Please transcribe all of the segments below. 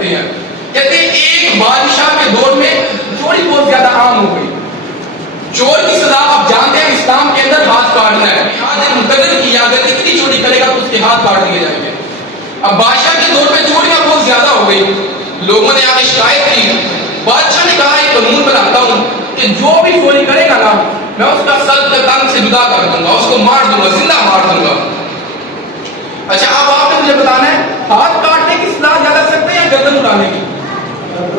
کرتے ہیں. کہتے ہیں ایک بادشاہ کے دور میں چوری بہت زیادہ عام ہو گئی. چور کی سزا آپ جانتے ہیں اسلام کے اندر ہاتھ کاٹنا ہے. مقرر کیا اگر اتنی چوری کرے گا تو اس کے ہاتھ کاٹ دیے جائیں گے. اب بادشاہ کے دور میں چوریاں بہت زیادہ ہو گئی. لوگوں نے آگے شکایت کی. بادشاہ نے کہا ایک قانون بناتا ہوں کہ جو بھی چوری کرے گا نا میں اس کا سر تن سے جدا کر دوں گا, اس کو مار دوں گا, زندہ مار دوں گا. اچھا اب آپ نے مجھے بتانا ہے ہاتھ کاٹنے کی سزا زیادہ سکتا ہے یا گردن اڑانے کی؟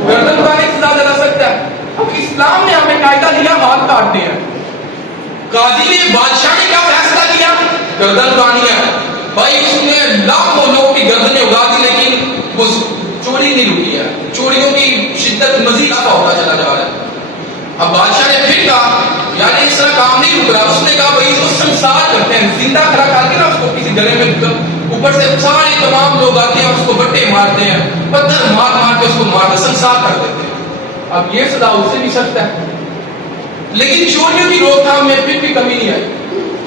گردن اڑانے کی سزا زیادہ سکتا ہے. اب اسلام نے ہمیں قاعدہ دیا ہاتھ کاٹنے ہیں. قاضی نے بادشاہ نے کیا فیصلہ کیا؟ گردن اڑانی ہے. بھائی اس نے لاکھوں لوگوں کی گردنیں اڑا دی لیکن وہ چوری نہیں رکی ہے. چوریوں کی شدت مزید ہوتا چلا جا رہا ہے. اب بادشاہ نے پھر کہا یار اس طرح کام نہیں رک رہا. اس نے کہا بھائی اس کو سنسار کرتے ہیں, زندہ کھڑا کر کے نا اس کو کسی گلے میں, اوپر سے سارے تمام لوگ آتے ہیں اس کو بٹے مارتے ہیں, پتھر مار مار کے اس کو مارتے سنسار کر دیتے ہیں. اب یہ سزا اس سے بھی سخت ہے. لیکن چوریوں کی روک تھام میں پھر بھی کمی نہیں آئی.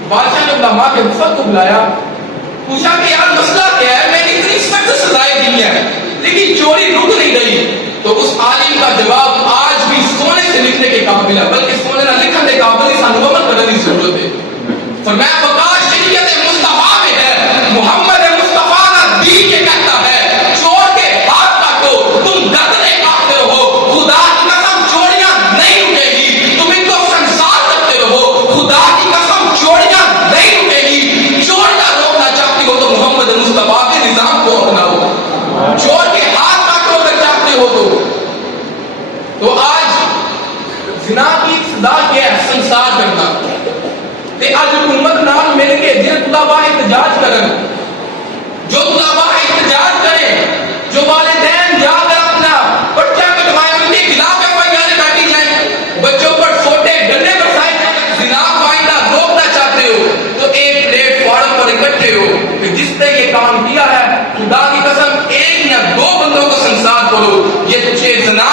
بادشاہ نے علماء کے وفد کو بلایا, پوچھا کہ یار مسئلہ کیا ہے, میں نے اتنی سخت سزائیں دی ہیں لیکن چوری رک نہیں گئی. تو اس عالم کا جواب آج بھی سونے سے لکھنے کے قابل ہے, بلکہ سونے نہ لکھنے کے قابل ہی سانو عمل کرنے کی ضرورت ہے. فرمایا بکاش شریعت مصطفیٰ میں ہے, محمد مصطفیٰ نہ دین کے کہتا ہے چور کے ہاتھ کاٹو, تم گردنیں کاٹتے رہو, خدا کی قسم چوریاں نہیں رکے گی. تم ان کو سنسار کرتے رہو, خدا کی قسم چوریاں نہیں رکے گی. چوریاں روکنا چاہتی ہو تو محمد مصطفیٰ کے نظام کو اپناؤ. چور کے ہاتھ کاٹو اگر چاہتے ہو تو آج زنا کی سزا کیا ہے؟ سنسار کرنا. تے آج حکومت نال مل کے جن طلباء احتجاج کرن, جو طلباء احتجاج کریں, جو والدین جا کر اپنا بچہ کٹوائے ان کے خلاف FIR کاٹی جائیں, بچوں پر چھوٹے ڈنڈے برسائے جائیں. زنا کو آئندہ روکنا چاہتے ہو تو ایک پلیٹ فارم پر اکٹھے ہو کہ جس نے یہ کام کیا ہے خدا کی قسم ایک یا دو بندوں کو سنسار کرو. یہ تجھے زنا